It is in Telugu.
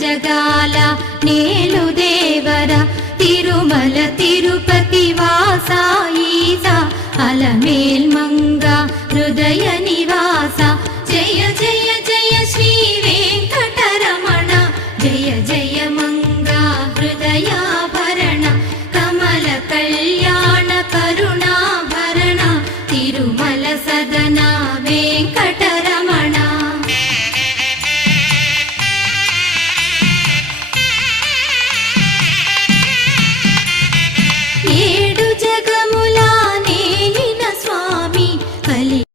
జగాల నేలు దేవర తిరుమల తిరుపతి వాసా ఈసా అలమేల్ మంగ హృదయ నివాస జయ జయ జయ శ్రీ వెంకటరమణ జయ జయ మంగ హృదయాభరణ కమల కళ్యాణ కరుణాభరణ తిరుమల సదనా